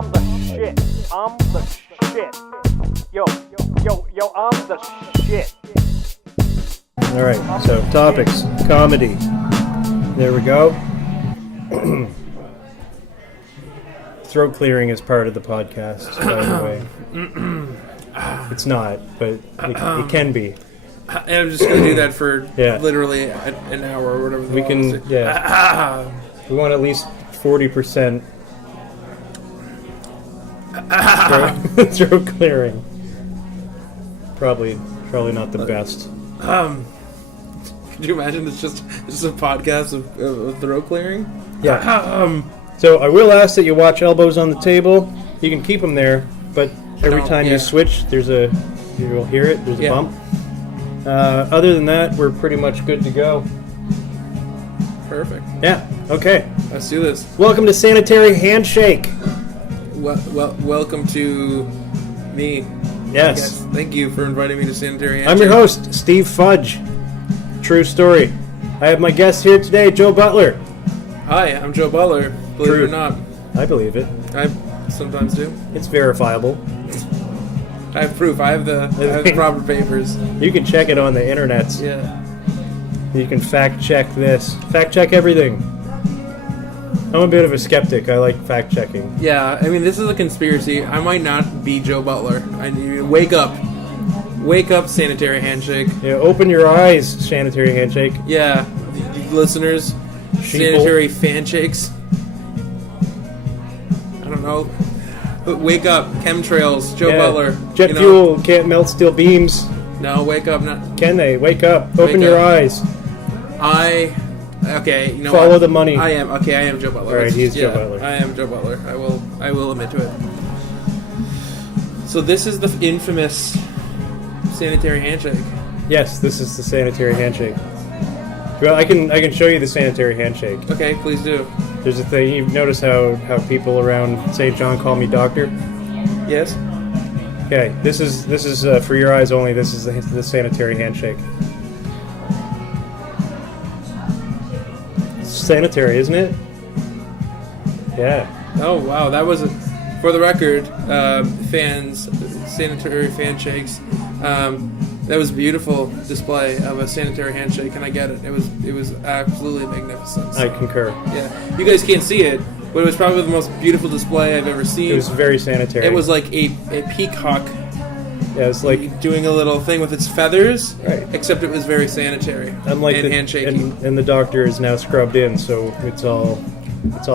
I'm the shit. I'm the shit. Yo, I'm the shit. All right, so topics, comedy. There we go. Throat clearing is part of the podcast, by the way. It's not, but it can be. And I'm just going to do that for literally an hour or whatever. We can, we want at least 40% throat clearing. Probably not the best. Could you imagine it's just a podcast of throat clearing? Yeah. So I will ask that you watch elbows on the table. You can keep them there, but every time you switch, you will hear it. There's a bump. Other than that, we're pretty much good to go. Perfect. Yeah. Okay. Let's do this. Welcome to Sanitary Handshake. Welcome to me. Yes. Thank you for inviting me to Sanitary Handshake. I'm your host, Steve Fudge. True story. I have my guest here today, Joe Butler. Hi, I'm Joe Butler. Believe it or not. I believe it. I sometimes do. It's verifiable. I have proof. I have the proper papers. You can check it on the internets. Yeah. You can fact check this. Fact check everything. I'm a bit of a skeptic. I like fact checking. Yeah, I mean, this is a conspiracy. I might not be Joe Butler. I need to wake up. Wake up, Sanitary Handshake. Yeah, open your eyes, Sanitary Handshake. Yeah, listeners, Sanitary Fanshakes. I don't know. But wake up, chemtrails, Joe Butler. Jet fuel can't melt steel beams. No, wake up. Not. Can they? Wake up. Open your eyes. Okay, you know Follow what? the money. I am Joe Butler. All right, he's Joe Butler. I am Joe Butler. I will admit to it. So this is the infamous Sanitary Handshake. Yes, this is the Sanitary Handshake. Well, I can show you the Sanitary Handshake. Okay, please do. There's a thing. You've noticed how people around St. John call me doctor? Yes. Okay, this is for your eyes only. This is the Sanitary Handshake. Sanitary, isn't it? Yeah. Oh wow, that was for the record, fans, Sanitary Fanshakes. That was a beautiful display of a Sanitary Handshake, and I get it. It was absolutely magnificent. So, I concur. Yeah, you guys can't see it, but it was probably the most beautiful display I've ever seen. It was very sanitary. It was like a peacock. Yeah, it's like doing a little thing with its feathers, right? Except it was very sanitary. Unlike and handshaking. And the doctor is now scrubbed in, so it's all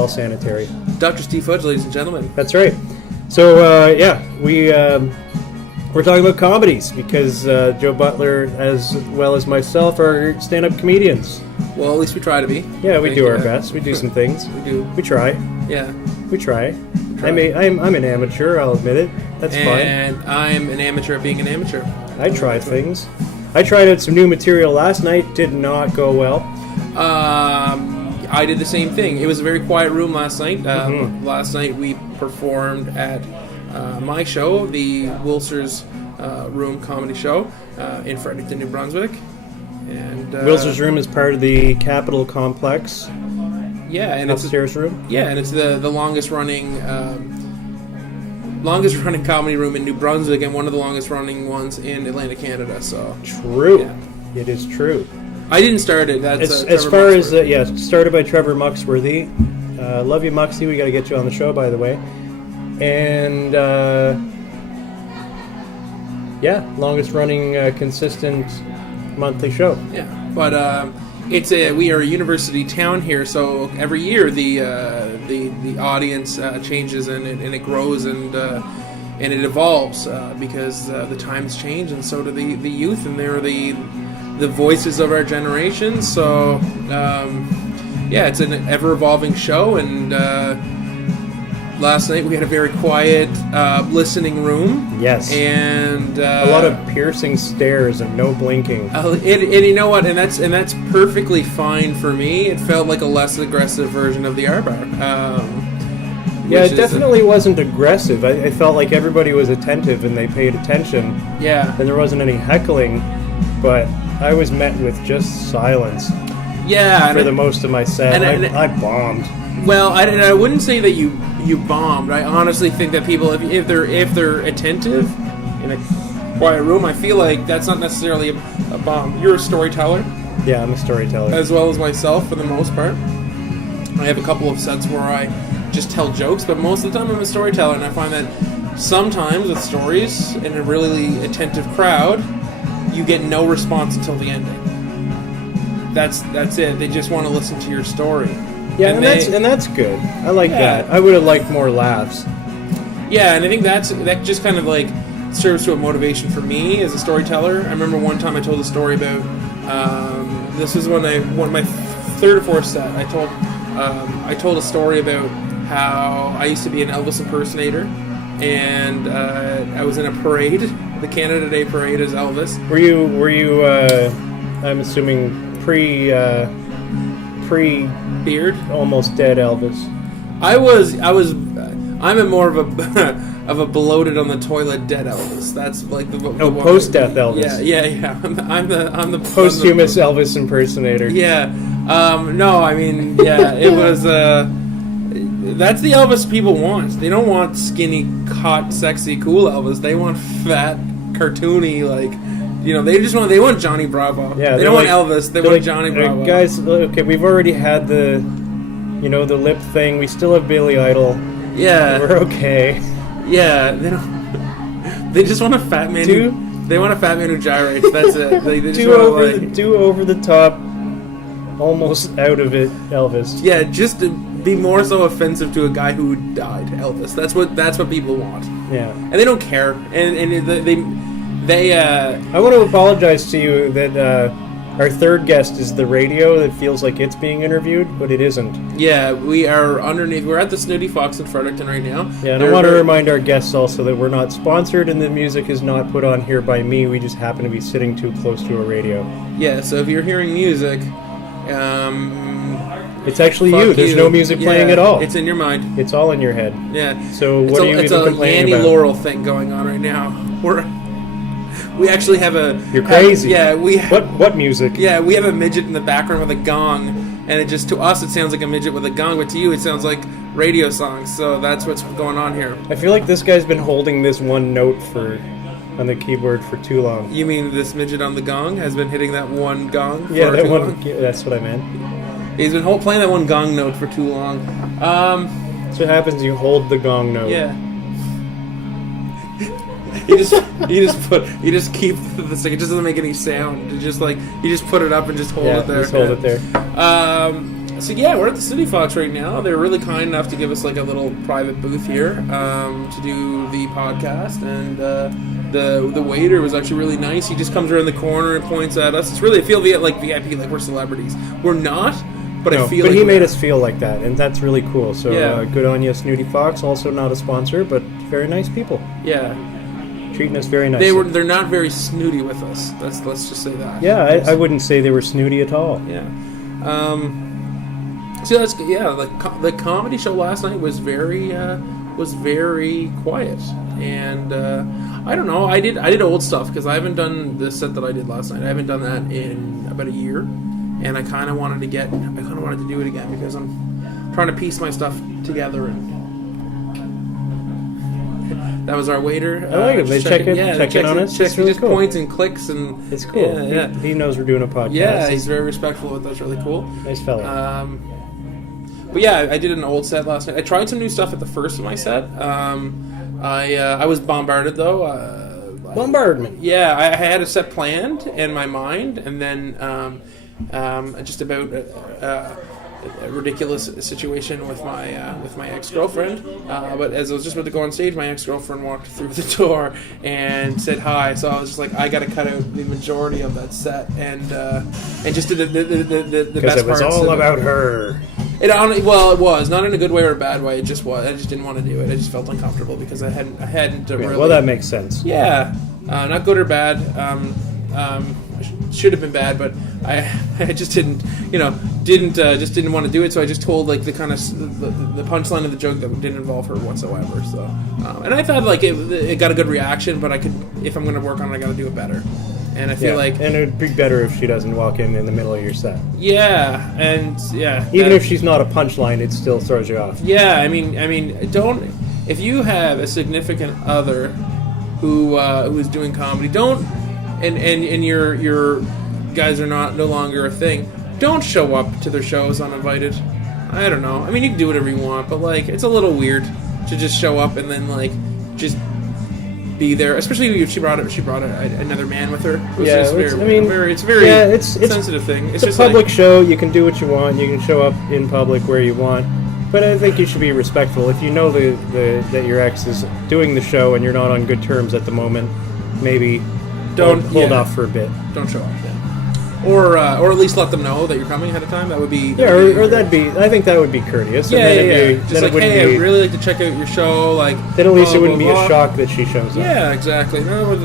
sanitary. Dr. Steve Fudge, ladies and gentlemen. That's right. So we're talking about comedies because Joe Butler, as well as myself, are stand-up comedians. Well, at least we try to be. Yeah, we do our best. We do some things. We do. We try. Yeah. We try. I'm an amateur. I'll admit it. That's fine. And I'm an amateur at being an amateur. I try things. I tried out some new material last night. Did not go well. I did the same thing. It was a very quiet room last night. Last night we performed at my show, the Wilser's Room comedy show in Fredericton, New Brunswick. And Wilser's Room is part of the Capitol Complex. Yeah, and upstairs room. Yeah, and it's the longest running comedy room in New Brunswick, and one of the longest running ones in Atlantic Canada. So true, yeah. It is true. I didn't start it. That's as far as started by Trevor Muxworthy. Love you, Muxy. We got to get you on the show, by the way. And longest running consistent monthly show. Yeah, but we are a university town here, so every year the audience changes and it grows and it evolves because the times change, and so do the youth, and they're the voices of our generation. So it's an ever evolving show, and last night we had a very quiet listening room. Yes. And a lot of piercing stares and no blinking. And you know what? And that's perfectly fine for me. It felt like a less aggressive version of the R-Bar. It definitely wasn't aggressive. I felt like everybody was attentive and they paid attention. Yeah. And there wasn't any heckling, but I was met with just silence. Yeah, for the most of my set. I bombed. Well, I wouldn't say that you bombed. I honestly think that people, if they're attentive in a quiet room, I feel like that's not necessarily a bomb. You're a storyteller. Yeah, I'm a storyteller. As well as myself, for the most part. I have a couple of sets where I just tell jokes, but most of the time I'm a storyteller, and I find that sometimes with stories in a really attentive crowd, you get no response until the ending. That's it. They just want to listen to your story. Yeah, and that's good. I like that. I would have liked more laughs. Yeah, and I think that just kind of like serves to a motivation for me as a storyteller. I remember one time I told a story about this was when my third or fourth set. I told a story about how I used to be an Elvis impersonator, and I was in a parade, the Canada Day parade as Elvis. Were you? I'm assuming pre beard, almost dead Elvis. I'm a more of a of a bloated on the toilet dead Elvis. That's like the post death Elvis. Yeah. I'm the posthumous Elvis impersonator. Yeah. No, I mean, yeah, it was. That's the Elvis people want. They don't want skinny, hot, sexy, cool Elvis. They want fat, cartoony, like. They want Johnny Bravo. Yeah, they don't want Elvis. They want Johnny Bravo. Guys, okay, we've already had the lip thing. We still have Billy Idol. Yeah, we're okay. Yeah, they just want a fat man. They want a fat man who gyrates. That's it. They just do over the top, almost out of it, Elvis. Yeah, just to be more so offensive to a guy who died, Elvis. That's what people want. Yeah, and they don't care. And they I want to apologize to you that our third guest is the radio that feels like it's being interviewed, but it isn't. Yeah, we are underneath. We're at the Snooty Fox in Fredericton right now. Yeah, and I want to remind our guests also that we're not sponsored and the music is not put on here by me. We just happen to be sitting too close to a radio. Yeah, so if you're hearing music, it's actually you. There's no music playing at all. It's in your mind. It's all in your head. Yeah. So what are you even complaining about? It's a Yanny Laurel thing going on right now. We actually have a... You're crazy. We have... What music? Yeah, we have a midget in the background with a gong, and to us it sounds like a midget with a gong, but to you it sounds like radio songs, so that's what's going on here. I feel like this guy's been holding this one note on the keyboard for too long. You mean this midget on the gong has been hitting that one gong? Yeah, that one. Yeah, that's what I meant. He's been playing that one gong note for too long. That's what happens. You hold the gong note. Yeah. You just keep the stick. It just doesn't make any sound. You just put it up and just hold it there. Just hold it there. So yeah, we're at the City Fox right now. They're really kind enough to give us like a little private booth here to do the podcast, and the waiter was actually really nice. He just comes around the corner and points at us. It's really, I feel like VIP, like we're celebrities. We're not. But he made us feel like that, and that's really cool. So good on you, Snooty Fox. Also not a sponsor, but very nice people. Yeah. Treating us very nicely. They're not very snooty with us. Let's just say that. Yeah, I wouldn't say they were snooty at all. Yeah. So that's the comedy show last night was very quiet, and I don't know. I did old stuff because I haven't done the set that I did last night. I haven't done that in about a year, and I kind of wanted to do it again because I'm trying to piece my stuff together and. That was our waiter. I like it. They check in on us. He just points and clicks, and it's cool. Yeah. He knows we're doing a podcast. Yeah, he's very respectful with us. Really cool. Nice fella. But yeah, I did an old set last night. I tried some new stuff at the first of my set. I was bombarded though. Bombardment. Yeah, I had a set planned in my mind, and then just about. A ridiculous situation with my ex-girlfriend, but as I was just about to go on stage, my ex-girlfriend walked through the door and said hi. So I was just like, I got to cut out the majority of that set and just did the best it was parts. all about her. It was not in a good way or a bad way. It just was. I just didn't want to do it. I just felt uncomfortable because I hadn't really. Well, that makes sense. Yeah, not good or bad. Should have been bad, but I just didn't want to do it. So I just told like the kind of the punchline of the joke that didn't involve her whatsoever. So and I thought like it got a good reaction, but if I'm going to work on it, I got to do it better. And I feel like... And it would be better if she doesn't walk in the middle of your set. Yeah, and yeah. Even if she's not a punchline, it still throws you off. Yeah, I mean, don't... If you have a significant other who is doing comedy, don't... And your guys are no longer a thing, don't show up to their shows uninvited. I don't know. I mean, you can do whatever you want, but, like, it's a little weird to just show up and then, like, just... be there, especially if she brought another man with her. It's a very sensitive thing. It's a public show. You can do what you want. You can show up in public where you want. But I think you should be respectful. If you know that your ex is doing the show and you're not on good terms at the moment, maybe don't hold off for a bit. Don't show up. Yeah. Or at least let them know that you're coming ahead of time. That would be I think that would be courteous. Yeah, and then just like, hey, I'd really like to check out your show. Like, then at least it wouldn't be a shock that she shows up. Yeah, exactly. No,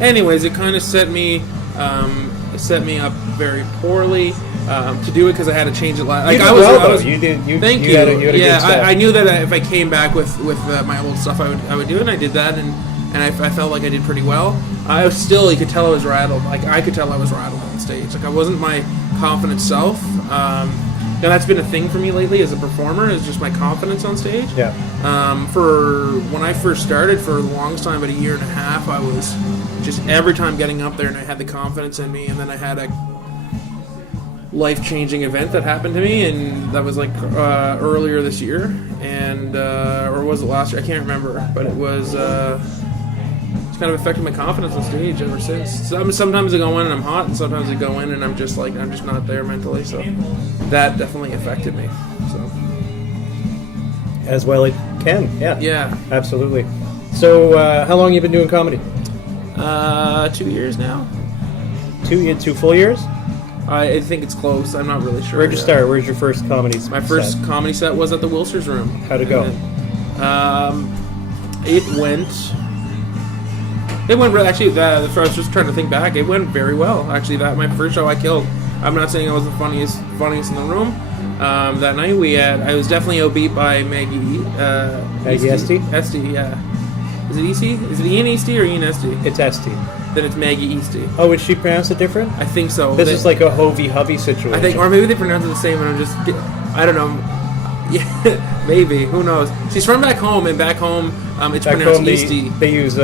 anyways, it kind of set me up very poorly to do it because I had to change it. Like I was. You did. Thank you. You had a good set. I knew that if I came back with my old stuff, I would do it. And I did that, and I felt like I did pretty well. You could tell I was rattled. Like, I could tell I was rattled on stage. Like, I wasn't my confident self. And that's been a thing for me lately as a performer, is just my confidence on stage. Yeah. For when I first started, for the longest time, about a year and a half, I was just every time getting up there and I had the confidence in me, and then I had a life-changing event that happened to me, and that was like earlier this year, and or was it last year? I can't remember, but it was... kind of affected my confidence on stage ever since. Sometimes I go in and I'm hot, and sometimes I go in and I'm just not there mentally. So that definitely affected me. So as well it can, yeah. Yeah, absolutely. So how long have you been doing comedy? 2 years now. Two full years? I think it's close. I'm not really sure. Where'd you start? Where's your first comedy set? My first comedy set was at the Wilser's room. How'd it go? It went really, actually, I was just trying to think back. It went very well. Actually, my first show I killed. I'm not saying I was the funniest in the room. That night I was definitely outbeat by Maggie. Maggie Esty? Esty, yeah. Is it Esty? Is it Ian Esty or Ian Esty? It's Esty. Then it's Maggie Esty. Oh, would she pronounce it different? I think so. This is like a Hovey-Hovey situation. I think, or maybe they pronounce it the same and I'm just, I don't know. Yeah, maybe. Who knows? She's from back home, and back home, it's back pronounced Easty. They use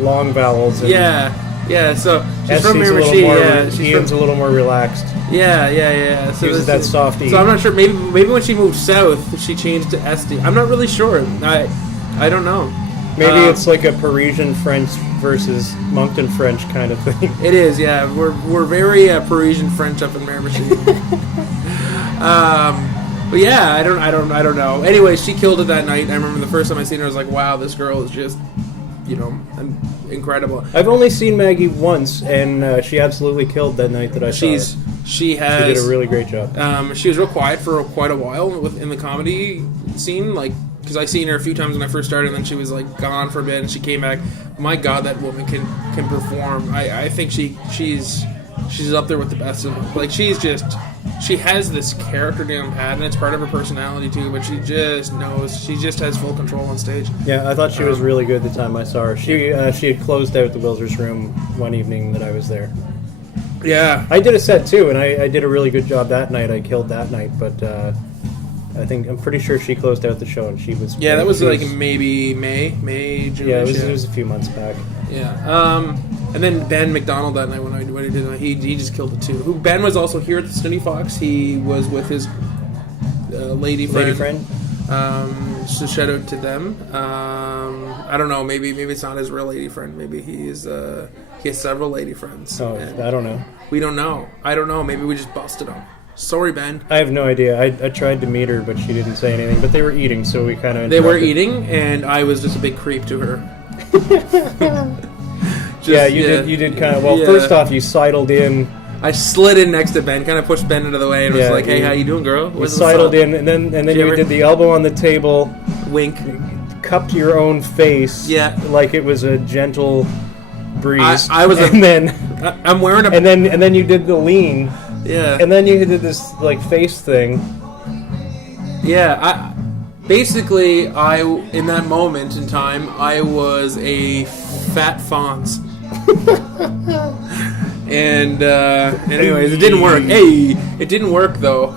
long vowels. And yeah. So she's from Miramichi. Ian's a little more relaxed. Yeah. So uses that soft E. So I'm not sure. Maybe when she moved south, she changed to Esty. I'm not really sure. I don't know. Maybe it's like a Parisian French versus Moncton French kind of thing. It is. Yeah, we're very Parisian French up in Miramichi. But yeah, I don't know. Anyway, she killed it that night. I remember the first time I seen her, I was like, wow, this girl is just, incredible. I've only seen Maggie once, and she absolutely killed that night that I saw her. She did a really great job. She was real quiet for quite a while in the comedy scene, like, because I seen her a few times when I first started, and then she was like gone for a bit, and she came back. My God, that woman can perform. I think she's up there with the best of them. Like, she has this character down pat, and it's part of her personality too, but she just knows. She just has full control on stage. Yeah, I thought she was really good the time I saw her. She had closed out the Wilser's room one evening that I was there. Yeah. I did a set too, and I did a really good job that night. I killed that night, but I'm pretty sure she closed out the show, and she was... Yeah, that was like maybe May, June. Yeah, it was a few months back. Yeah. And then Ben McDonald that night when he did that, he just killed it too. Ben was also here at the Snooty Fox. He was with his lady friend. So shout out to them. I don't know. Maybe it's not his real lady friend. Maybe he has several lady friends. Oh, I don't know. We don't know. I don't know. Maybe we just busted him. Sorry, Ben. I have no idea. I tried to meet her, but she didn't say anything. But they were eating, so we kind of... They were eating, and I was just a big creep to her. You did kind of... Well, first off, you sidled in. I slid in next to Ben, kind of pushed Ben into the way, and was like, "Hey, how you doing, girl?" You sidled in, and then you did the elbow on the table, wink, cupped your own face, like it was a gentle breeze. I'm wearing a... And then you did the lean, and then you did this like face thing. Yeah, basically, in that moment in time, I was a fat Fonz. And anyways, it didn't work. Hey, it didn't work though.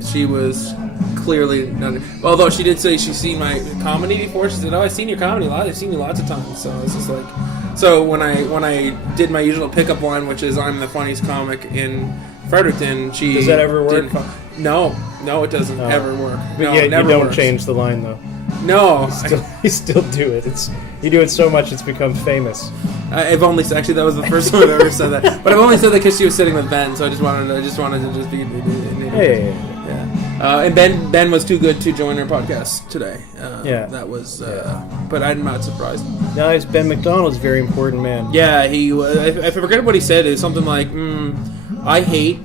She was clearly not. Although she did say she's seen my comedy before. She said, "Oh, I've seen your comedy a lot. I've seen you lots of times." So it's just like, so when I did my usual pickup line, which is I'm the funniest comic in Fredericton, she does that ever work? No, it doesn't ever work. But no, yeah, it never you don't works. change the line though. No, You still do it. You do it so much it's become famous. I've only actually that was the first time I've ever said that, but I've only said that because she was sitting with Ben, so I just wanted to just be. Hey. Yeah. And Ben was too good to join our podcast today. That was. But I'm not surprised. No, it's Ben McDonald's a very important man. Yeah, he was. I forget what he said. It was something like, "I hate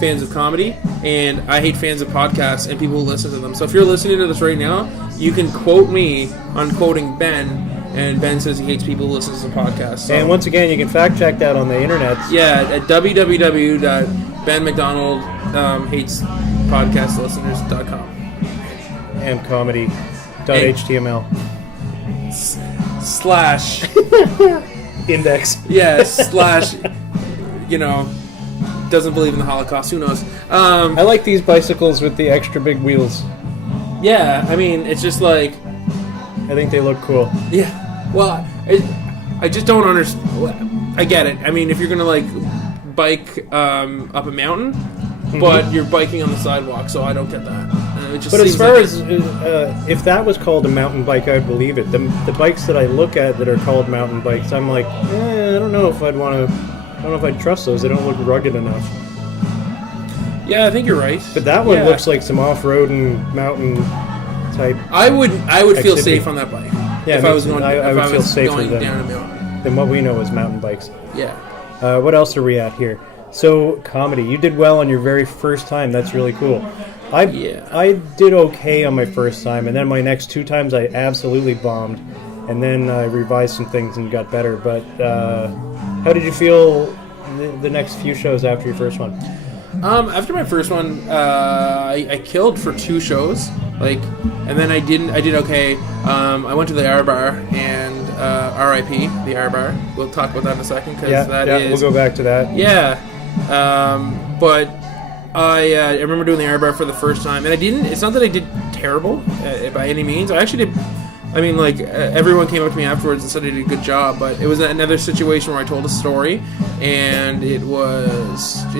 fans of comedy, and I hate fans of podcasts and people who listen to them." So if you're listening to this right now, you can quote me on quoting Ben, and Ben says he hates people who listen to podcasts. So. And once again, you can fact check that on the internet. Yeah, at www.benmcdonaldhatespodcastlisteners.com And comedy.html. Slash Index. Yeah, slash, doesn't believe in the Holocaust. Who knows? I like these bicycles with the extra big wheels. Yeah, I mean, it's just like... I think they look cool. Yeah, well, I just don't understand. I get it. I mean, if you're going to, bike up a mountain, but you're biking on the sidewalk, so I don't get that. But as far as if that was called a mountain bike, I'd believe it. The bikes that I look at that are called mountain bikes, I'm like, I don't know if I'd want to. I don't know if I'd trust those. They don't look rugged enough. Yeah, I think you're right. But that one looks like some off-road and mountain type. I would feel safe on that bike. Yeah, if I was going, I would feel safer going down a mountain than what we know as mountain bikes. Yeah. What else are we at here? So comedy. You did well on your very first time. That's really cool. I did okay on my first time, and then my next 2 times I absolutely bombed, and then I revised some things and got better. But how did you feel the next few shows after your first one? After my first one, I killed for 2 shows, and then I did okay. I went to the R Bar and R.I.P. the R Bar. We'll talk about that in a second because we'll go back to that. Yeah, but I remember doing the R Bar for the first time, and I didn't. It's not that I did terrible by any means. I actually did. I mean, everyone came up to me afterwards and said I did a good job, but it was another situation where I told a story, and it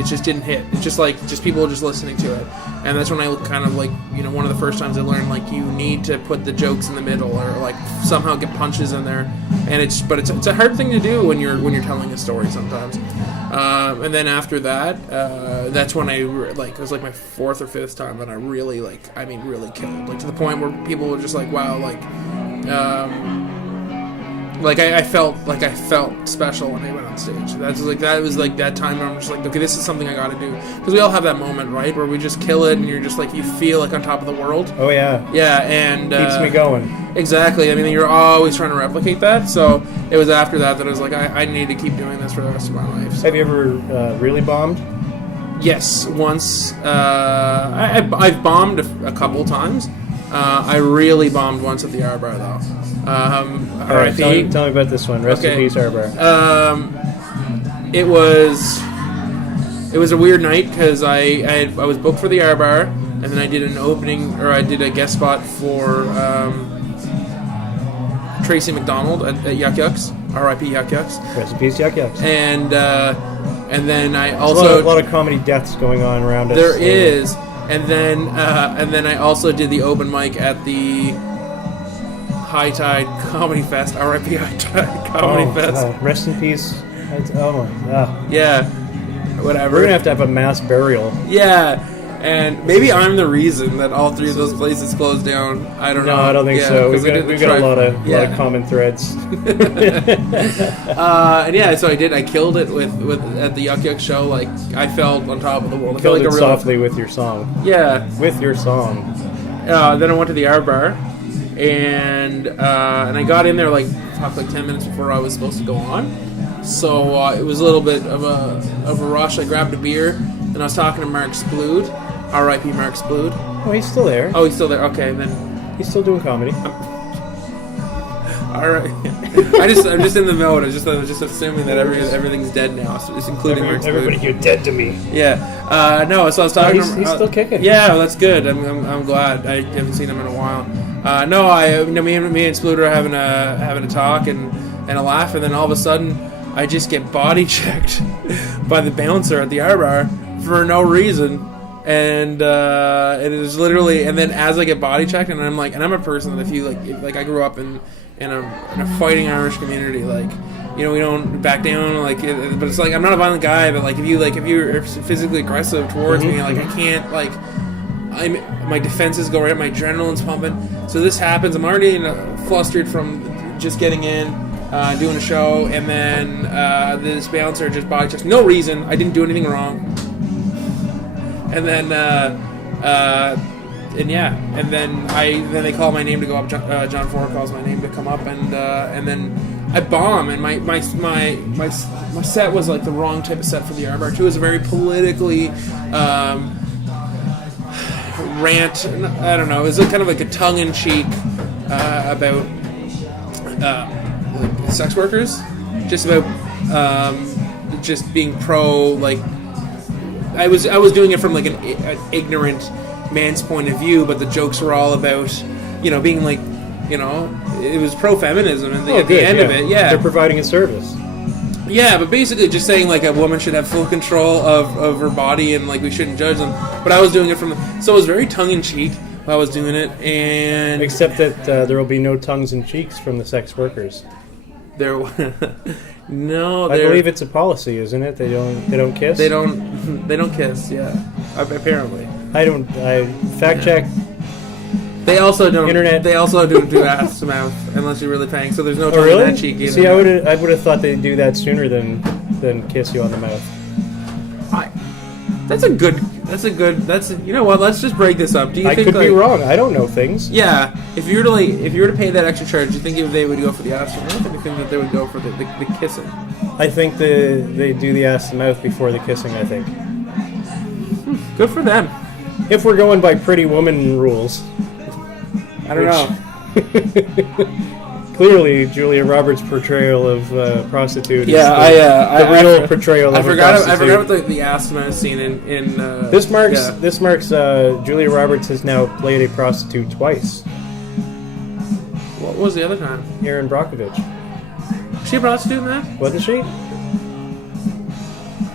just didn't hit. It's just people just listening to it, and that's when I kind of one of the first times I learned you need to put the jokes in the middle or somehow get punches in there, and it's a hard thing to do when you're telling a story sometimes. And then after that, that's when it was my 4th or 5th time that I really really killed, to the point where people were just wow, I felt special when I went on stage. That was that time where I'm just okay, this is something I got to do, because we all have that moment, right, where we just kill it and you're just you feel on top of the world. Oh yeah, and keeps me going. Exactly. I mean, you're always trying to replicate that. So it was after that I was I need to keep doing this for the rest of my life. So. Have you ever really bombed? Yes, once. I've bombed a couple times. I really bombed once at the R Bar though. R.I.P. Tell me about this one. Rest in peace, R Bar. It was a weird night because I was booked for the R Bar, and then I did I did a guest spot for Tracy McDonald at Yuck Yucks. R.I.P. Yuck Yucks. Rest in peace, Yuck Yucks. And then I also a lot of comedy deaths going on around us. There is. And then I also did the open mic at the High Tide Comedy Fest. R.I.P. High Tide Comedy Fest. Rest in peace. Yeah. Whatever. We're gonna have a mass burial. Yeah. And maybe I'm the reason that all 3 of those places closed down. I don't know. No, I don't think so. We've got a lot of common threads. And so I did. I killed it with at the Yuck Yuck show. I felt on top of the world. I felt killed it softly with your song. Yeah, with your song. Then I went to the R Bar, and I got in there 10 minutes before I was supposed to go on. So it was a little bit of a rush. I grabbed a beer, and I was talking to Mark Splood. R.I.P. Mark Splood. Oh, he's still there. Oh, he's still there. Okay, then he's still doing comedy. All right. I'm just in the mode. I was just assuming that everything's dead now, so it's including everybody. You're dead to me. Yeah. No. So I was talking. He's still kicking. Yeah, well, that's good. I'm glad. I haven't seen him in a while. Me and Spluter are having a talk and a laugh, and then all of a sudden, I just get body checked by the bouncer at the R bar for no reason. And it is literally, and then as I get body checked, and I'm like, and I'm a person that if you like I grew up in a fighting Irish community, like, you know, we don't back down, like, but it's like I'm not a violent guy, but like if you're physically aggressive towards me, like I can't, like, my defenses go right, my adrenaline's pumping. So this happens. I'm already flustered from just getting in, doing a show, and then this bouncer just body checks, no reason. I didn't do anything wrong. And then, and then they call my name to go up. John Ford calls my name to come up, and then I bomb. And my set was like the wrong type of set for the R bar too. It was a very politically rant. I don't know. It was kind of like a tongue-in-cheek about sex workers, just about just being pro, like. I was doing it from like an ignorant man's point of view, but the jokes were all about, you know, being like, you know, it was pro-feminism at the end of it. Yeah, they're providing a service. Yeah, but basically just saying like a woman should have full control of her body and like we shouldn't judge them. But I was doing it so it was very tongue-in-cheek while I was doing it, and except that there will be no tongues and cheeks from the sex workers. There. No, I believe it's a policy, isn't it? They don't kiss. They don't kiss. Yeah, apparently. I fact check. They also don't. Internet. They also don't do ass to mouth unless you're really paying. So there's no tongue in that cheek either. See, I would have thought they'd do that sooner than kiss you on the mouth. That's you know what? Let's just break this up. Do you think I could be wrong? I don't know things. Yeah, if you were to pay that extra charge, do you think they would go for the ass? I don't think that they would go for the kissing. I think they do the ass to mouth before the kissing. I think. Good for them. If we're going by Pretty Woman rules, I don't know. Clearly, Julia Roberts' portrayal of prostitute. Yeah, is the real portrayal of a prostitute. I forgot about the ass mouth scene in. This marks Julia Roberts has now played a prostitute twice. What was the other time? Erin Brockovich. Was she a prostitute in that? Wasn't she? I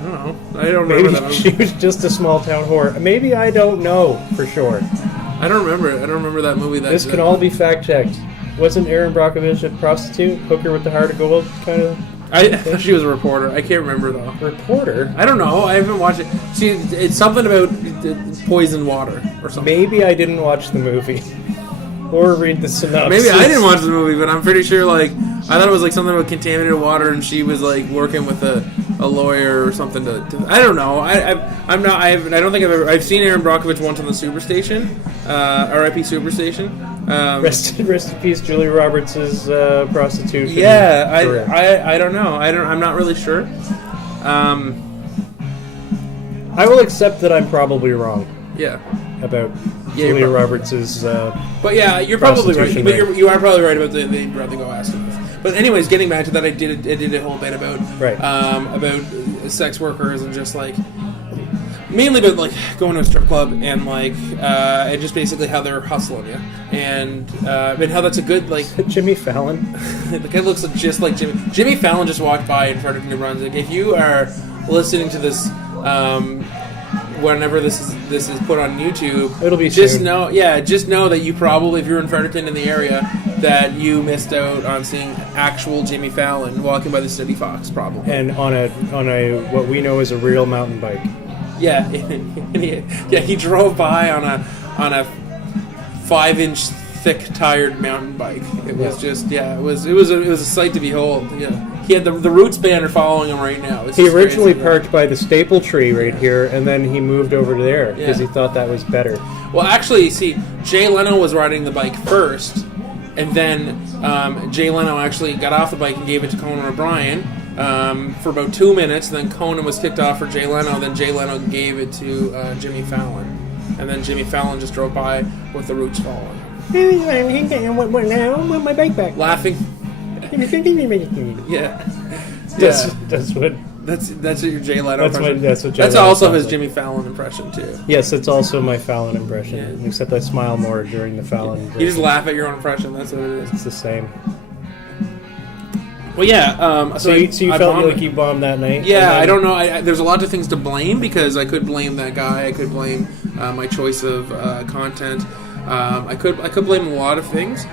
don't know. I don't remember that movie. She was just a small town whore. Maybe, I don't know for sure. I don't remember. I don't remember that movie. This can all be fact checked. Wasn't Erin Brockovich a prostitute? Hooker with the heart of gold, kind of? I thought she was a reporter. I can't remember, though. Reporter? I don't know. I haven't watched it. It's something about poison water or something. Maybe I didn't watch the movie. Or read the synopsis. Maybe I didn't watch the movie, but I'm pretty sure, like, I thought it was like something about contaminated water, and she was like working with a lawyer or something to I don't know. I've seen Erin Brockovich once on the Superstation, R.I.P. Superstation. Rest in peace, Julia Roberts' prostitute. Yeah, I don't know. I'm not really sure. I will accept that I'm probably wrong. Yeah. About Julia Roberts' but yeah, you're probably right. But you are probably right about the brother go ask him. But anyways, getting back to that, I did a whole bit about sex workers and just like mainly about like going to a strip club and like and just basically how they're hustling you and how that's a good like Jimmy Fallon. The guy looks just like Jimmy Fallon just walked by in front of New Brunswick. If you are listening to this whenever this is put on YouTube, it'll be just soon. know that you probably, if you're in Fredericton in the area, that you missed out on seeing actual Jimmy Fallon walking by the City Fox, probably, and on a what we know as a real mountain bike. Yeah, he drove by on a 5-inch thick tired mountain bike. It was it was a sight to behold. Yeah. He had the Roots banner following him right now. He originally parked by the staple tree right here, and then he moved over to there because he thought that was better. Well, actually, see, Jay Leno was riding the bike first, and then Jay Leno actually got off the bike and gave it to Conan O'Brien for about 2 minutes. Then Conan was kicked off for Jay Leno. Then Jay Leno gave it to Jimmy Fallon, and then Jimmy Fallon just drove by with the Roots following him. Now I want my bike back. Laughing. Yeah. That's what. That's your Jay Leno impression. That's what Jay That's Leno also sounds his like. Jimmy Fallon impression too. Yes, it's also my Fallon impression. Yeah. Except I smile more during the Fallon. You just laugh at your own impression. That's what it is. It's the same. Well, yeah. So you felt like you bombed that night? Yeah, I don't know. There's a lot of things to blame because I could blame that guy. I could blame my choice of content. I could blame a lot of things.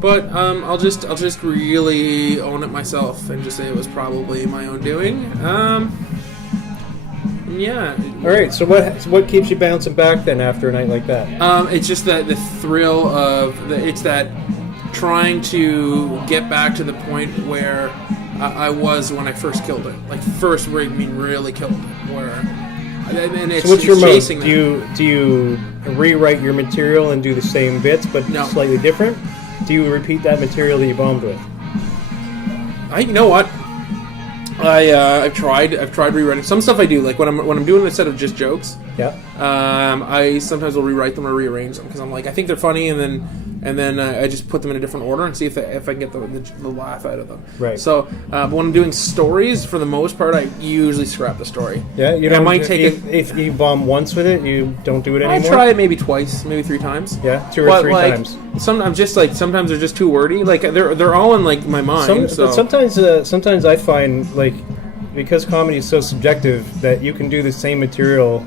But I'll just really own it myself and just say it was probably my own doing. Yeah. All right. So what keeps you bouncing back then after a night like that? It's just that the thrill of it's that trying to get back to the point where I was when I first killed it. Like first, really killed it. Where and it's, so what's your mode? chasing Do you rewrite your material and do the same bits but slightly different? Do you repeat that material that you bombed with? You know what? I've tried rewriting some stuff. I do like when I'm doing a set of just jokes. Yeah. I sometimes will rewrite them or rearrange them because I'm like I think they're funny and then I just put them in a different order and see if I can get the laugh out of them. Right. So when I'm doing stories, for the most part, I usually scrap the story. Yeah. You I don't. might take if you bomb once with it, you don't do it anymore. I try it maybe twice, maybe 3 times. Yeah, 2 or 3 times. Sometimes they're just too wordy. Like they're all in like my mind. But sometimes I find like because comedy is so subjective that you can do the same material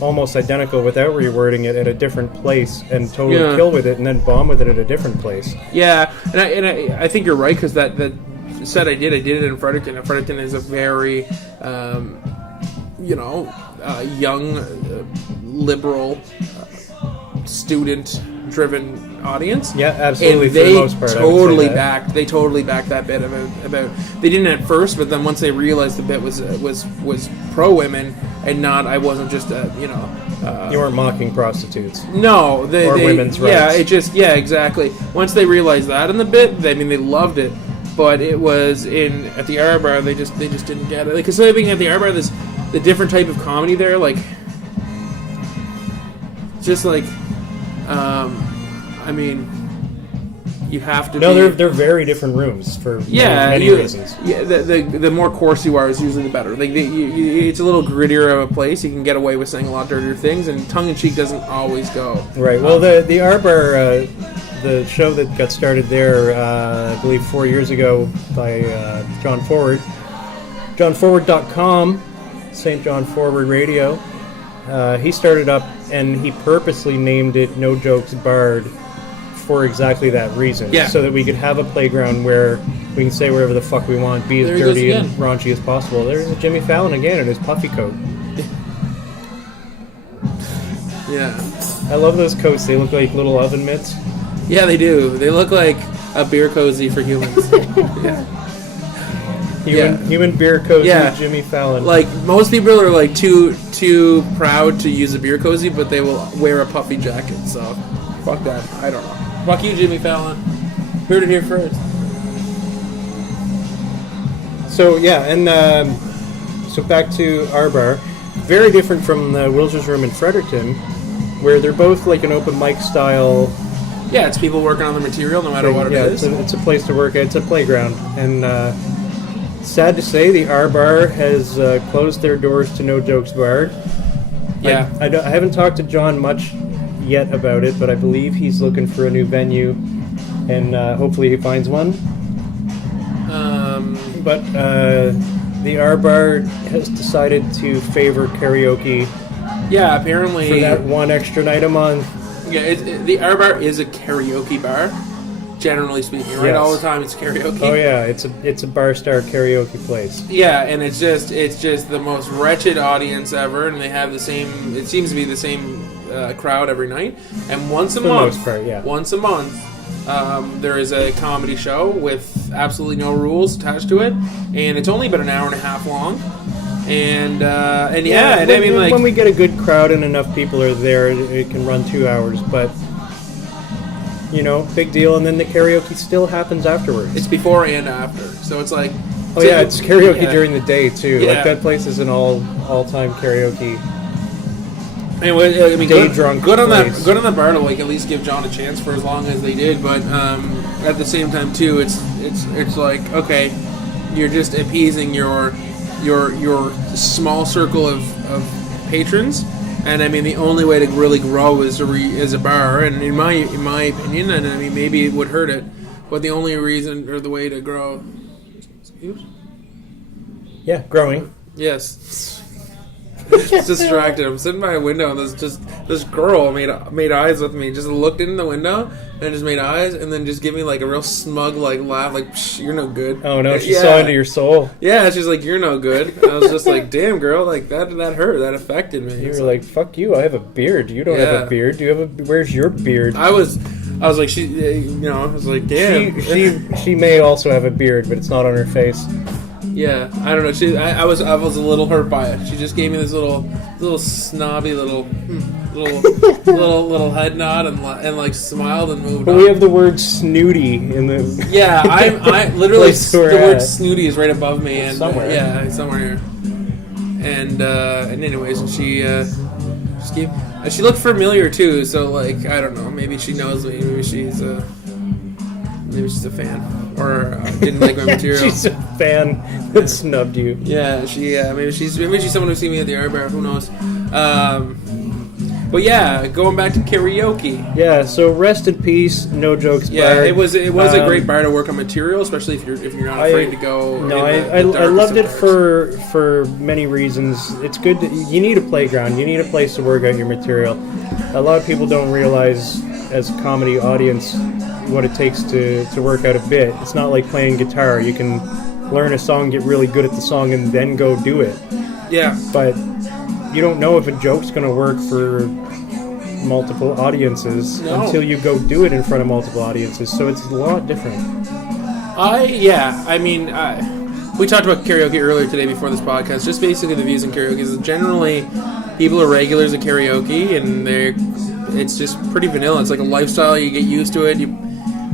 almost identical without rewording it at a different place and totally kill with it and then bomb with it at a different place. Yeah, and I think you're right because that set I did it in Fredericton. And Fredericton is a very young liberal student-driven audience. Yeah, absolutely. And they for the most part, They totally backed that bit about. They didn't at first, but then once they realized the bit was pro women and not, I wasn't just you weren't mocking prostitutes. No, they women's rights. Yeah, exactly. Once they realized that in the bit, they loved it. But it was at the R Bar, they just didn't get it. Because being at the R Bar, there's the different type of comedy there, like just like. I mean, you have to. No, they're very different rooms for many reasons. Yeah, the more coarse you are is usually the better. Like it's a little grittier of a place. You can get away with saying a lot dirtier things, and tongue in cheek doesn't always go. Right. Well, the R Bar, the show that got started there, I believe 4 years ago by John Forward, JohnForward.com, St. John Forward Radio. He started up and he purposely named it No Jokes Barred for exactly that reason. Yeah. So that we could have a playground where we can say whatever the fuck we want, be as dirty and raunchy as possible. There's Jimmy Fallon again in his puffy coat. Yeah. I love those coats. They look like little oven mitts. Yeah, they do. They look like a beer cozy for humans. Yeah. Human beer cozy Jimmy Fallon. Like, most people are like too proud to use a beer cozy, but they will wear a puffy jacket, so fuck that. I don't know. Fuck you, Jimmy Fallon. Heard it here first. So, yeah, and so back to our bar. Very different from the Wilser's Room in Fredericton, where they're both like an open mic style. Yeah, it's people working on the material no matter what it is. It's a place to work at. It's a playground. And sad to say, the R Bar has closed their doors to No Jokes Barred. Yeah. I haven't talked to John much yet about it, but I believe he's looking for a new venue, and hopefully he finds one. But the R Bar has decided to favor karaoke. Yeah, apparently for that one extra night a month. Yeah, the R Bar is a karaoke bar, generally speaking, right? Yes. All the time it's karaoke. Oh yeah, it's a bar star karaoke place. Yeah, and it's just the most wretched audience ever, and they have the same. It seems to be the same crowd every night, and once a month, there is a comedy show with absolutely no rules attached to it, and it's only about an hour and a half long. And I mean, like, when we get a good crowd and enough people are there, it can run 2 hours. But big deal. And then the karaoke still happens afterwards. It's before and after, so it's like. It's karaoke during the day too. Yeah. Like that place is an all-time karaoke. Anyway, I mean, day drunk. Good on that bar to like at least give John a chance for as long as they did. But at the same time too, it's like, okay, you're just appeasing your small circle of patrons, and I mean the only way to really grow is a bar, and in my opinion, and I mean maybe it would hurt it, but the only reason or the way to grow. Yeah, growing. Yes. It's distracted. I'm sitting by a window and this girl made eyes with me. Just looked in the window and just made eyes and then just gave me like a real smug like laugh, like Psh, you're no good. Oh no, she saw into your soul. Yeah, she's like, you're no good. I was just like, damn girl, like that hurt. That affected me. You were like, fuck you. I have a beard. You don't have a beard. Do you have a? Where's your beard? I was like, I was like, damn. She may also have a beard, but it's not on her face. Yeah, I don't know. I was a little hurt by it. She just gave me this little snobby little head nod and like smiled and moved. But on. we have the word snooty in the. Yeah, I literally the word snooty is right above me and somewhere. Yeah, somewhere here. And anyways, she looked familiar too. So like I don't know, maybe she knows me. Maybe she's a fan. Or didn't like my material. She's a fan that snubbed you. Yeah, maybe she's someone who's seen me at the art bar. Who knows? But yeah, going back to karaoke. Yeah, so rest in peace, No Jokes Bar. Yeah, it was a great bar to work on material, especially if you're not afraid to go. No, I loved it for many reasons. It's good. You need a playground. You need a place to work out your material. A lot of people don't realize, as a comedy audience, what it takes to work out a bit. It's not like playing guitar. You can learn a song, get really good at the song, and then go do it. Yeah. But you don't know if a joke's going to work for multiple audiences until you go do it in front of multiple audiences. So it's a lot different. We talked about karaoke earlier today before this podcast. Just basically the views in karaoke is generally people are regulars at karaoke, and it's just pretty vanilla. It's like a lifestyle. You get used to it.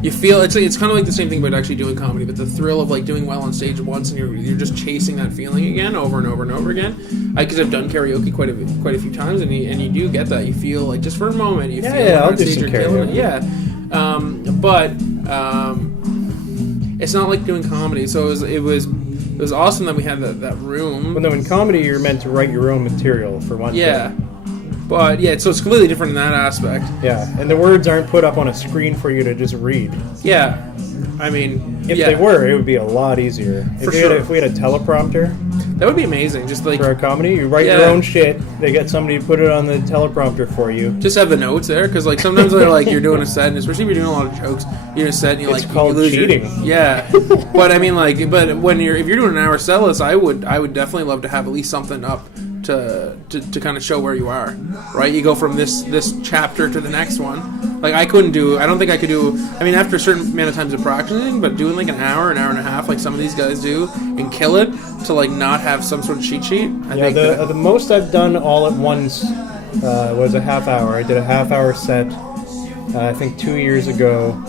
You feel it's kind of like the same thing about actually doing comedy, but the thrill of like doing well on stage once and you're just chasing that feeling again over and over and over again. Because I've done karaoke quite a few times, and you do get that. You feel like just for a moment you feel I'll on do stage some you're killing it. karaoke. Yeah, but it's not like doing comedy. So it was awesome that we had that room. But no, in comedy you're meant to write your own material for one thing. Yeah. But yeah, so it's completely different in that aspect. Yeah, and the words aren't put up on a screen for you to just read. Yeah, I mean, if they were, it would be a lot easier. If we had a teleprompter, that would be amazing. Just like for a comedy, you write your own shit. They get somebody to put it on the teleprompter for you. Just have the notes there, because like sometimes they're like you're doing a set, and especially if you're doing a lot of jokes, you're in a set and you it's called cheating. But I mean, like, if you're doing an hour set list, I would definitely love to have at least something up to kind of show where you are, right? You go from this chapter to the next one. Like I don't think I could do, I mean, after a certain amount of times of practicing, but doing like an hour and a half, like some of these guys do, and kill it, to like not have some sort of cheat sheet. I think the most I've done all at once was a half hour. I did a half hour set, I think 2 years ago.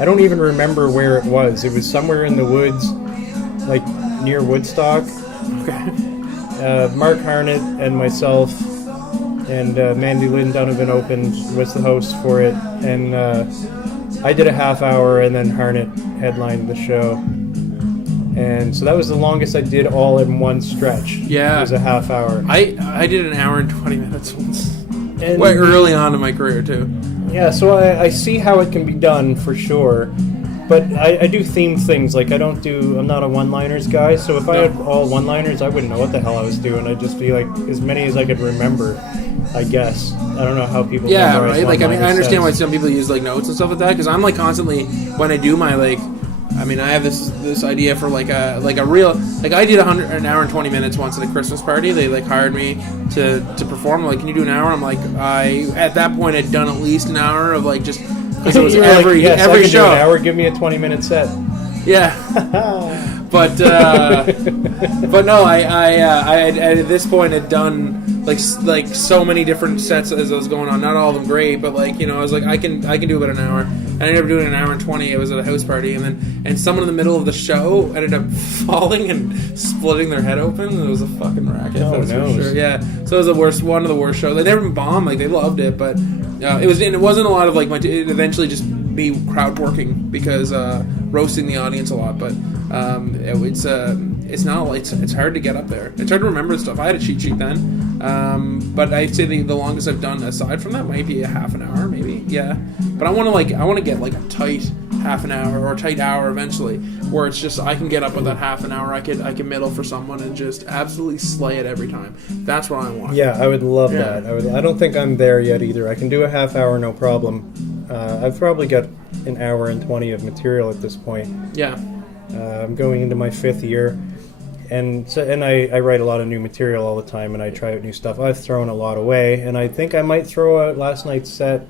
I don't even remember where it was. It was somewhere in the woods, like near Woodstock. Okay. Mark Harnett and myself and Mandy Lynn Donovan was the host for it, and I did a half hour, and then Harnett headlined the show, and so that was the longest I did all in one stretch. Yeah, it was a half hour. I did an hour and 20 minutes once, and quite early on in my career too. Yeah, so I see how it can be done for sure. But I do theme things, like I'm not a one-liners guy, so if I had all one-liners, I wouldn't know what the hell I was doing. I'd just be like, as many as I could remember, I guess. I don't know how people memorize right? Like, I mean, I understand sets. why some people use, like, notes and stuff like that, because I'm, like, constantly, when I do my, like, I mean, I have this idea for, like a real, like, I did an hour and 20 minutes once at a Christmas party. They, like, hired me to perform. Like, can you do an hour? I'm like, at that point, had done at least an hour of, like, just... Because it was every I can show. Do an hour, give me a 20-minute set. Yeah, but no, I at this point had done like so many different sets as I was going on. Not all of them great, but like, you know, I was like, I can do about an hour. And I ended up doing an hour and 20. It was at a house party, and someone in the middle of the show ended up falling and splitting their head open. It was a fucking racket. Oh, that's no. for sure. Yeah, so it was one of the worst shows. They never bombed. Like, they loved it, but it wasn't a lot of like it eventually just be crowd working because roasting the audience a lot, but it's not like it's hard to get up there. It's hard to remember stuff. I had a cheat sheet then, but I'd say the longest I've done aside from that might be a half an hour, maybe. Yeah, but I want to get like a tight half an hour or a tight hour eventually, where it's just I can get up with that half an hour. I can middle for someone and just absolutely slay it every time. That's what I want. Yeah, I would love that. I don't think I'm there yet either. I can do a half hour, no problem. I've probably got an hour and 20 of material at this point. Yeah. I'm going into my 5th year, and I write a lot of new material all the time, and I try out new stuff. I've thrown a lot away, and I think I might throw out last night's set.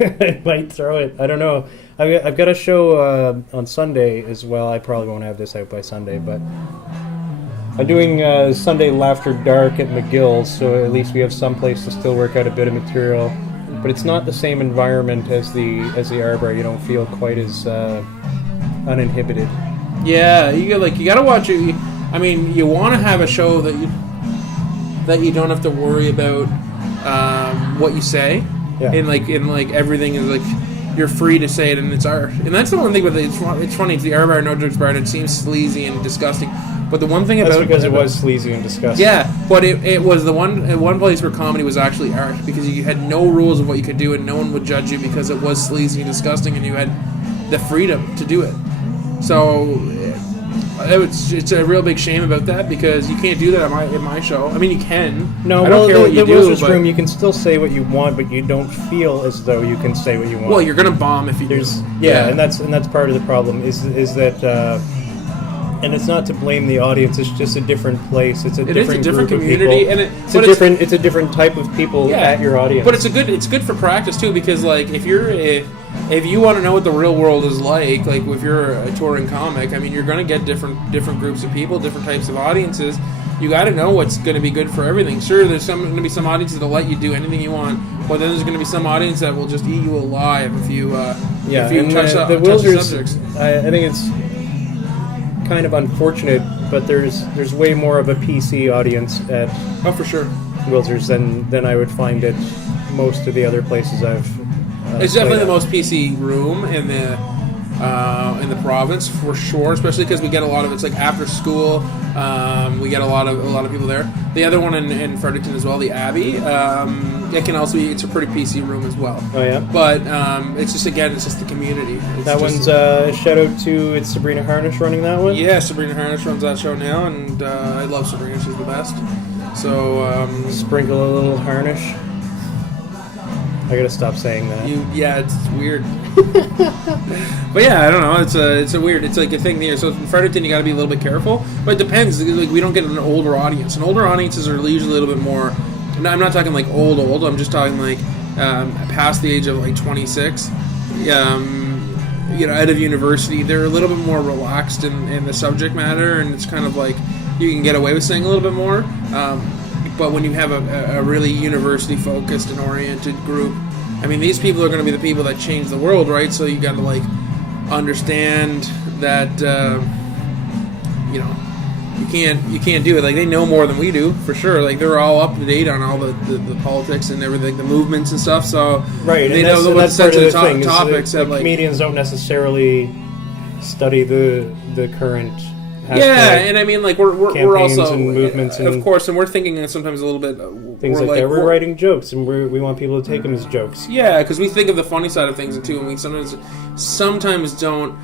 I might throw it. I don't know. I've got a show on Sunday as well. I probably won't have this out by Sunday, but I'm doing Sunday Laughter Dark at McGill's, so at least we have some place to still work out a bit of material. But it's not the same environment as the Arbor. You don't feel quite as uninhibited. Yeah, you gotta watch it. I mean, you want to have a show that you don't have to worry about what you say. Yeah. In everything is like you're free to say it, and it's art. And that's the one thing about it. It's funny. It's the Arbor, no jokes bar, and it seems sleazy and disgusting. But the one thing That's about because it was sleazy and disgusting. Yeah, but it was the one place where comedy was actually art, because you had no rules of what you could do, and no one would judge you because it was sleazy and disgusting, and you had the freedom to do it. So it's a real big shame about that, because you can't do that at my show. I mean, you can. No, I don't care what you do. Wilser's room, you can still say what you want, but you don't feel as though you can say what you want. Well, you're gonna bomb if you do. Yeah, and that's part of the problem is that. And it's not to blame the audience. It's just a different place. It's a different group community, of people. and it's a different type of people at your audience. But it's good for practice too, because like if you want to know what the real world is like if you're a touring comic, I mean, you're going to get different groups of people, different types of audiences. You got to know what's going to be good for everything. Sure, there's going to be some audiences that'll let you do anything you want, but then there's going to be some audience that will just eat you alive if you touch the subjects. I think it's kind of unfortunate, but there's way more of a PC audience at for sure Wilser's than I would find at most of the other places I've it's definitely the most PC room in the province for sure, especially because we get a lot of it's like after school. We get a lot of people there. The other one in Fredericton as well, the Abbey. It can also be, it's a pretty PC room as well. Oh yeah. But it's just the community. One's shout out to it's Sabrina Harnish running that one. Yeah, Sabrina Harnish runs that show now, and I love Sabrina. She's the best. So sprinkle a little Harnish. I gotta stop saying that. It's weird. But yeah, I don't know. It's like a thing there. So in Fredericton, you got to be a little bit careful. But it depends. Like we don't get an older audience, and older audiences are usually a little bit more. I'm not talking like old. I'm just talking like past the age of like 26. Out of university, they're a little bit more relaxed in the subject matter, and it's kind of like you can get away with saying a little bit more. But when you have a really university-focused and oriented group, I mean, these people are going to be the people that change the world, right? So you got to like understand that you can't do it. Like they know more than we do for sure. Like they're all up to date on all the politics and everything, the movements and stuff. So right, they and know that's part of the thing. Topics. Comedians don't necessarily study the current. Yeah, and I mean, like we're also and movements, of course, and we're thinking sometimes a little bit things like that. We're writing jokes, and we want people to take them as jokes. Yeah, because we think of the funny side of things too, and we sometimes don't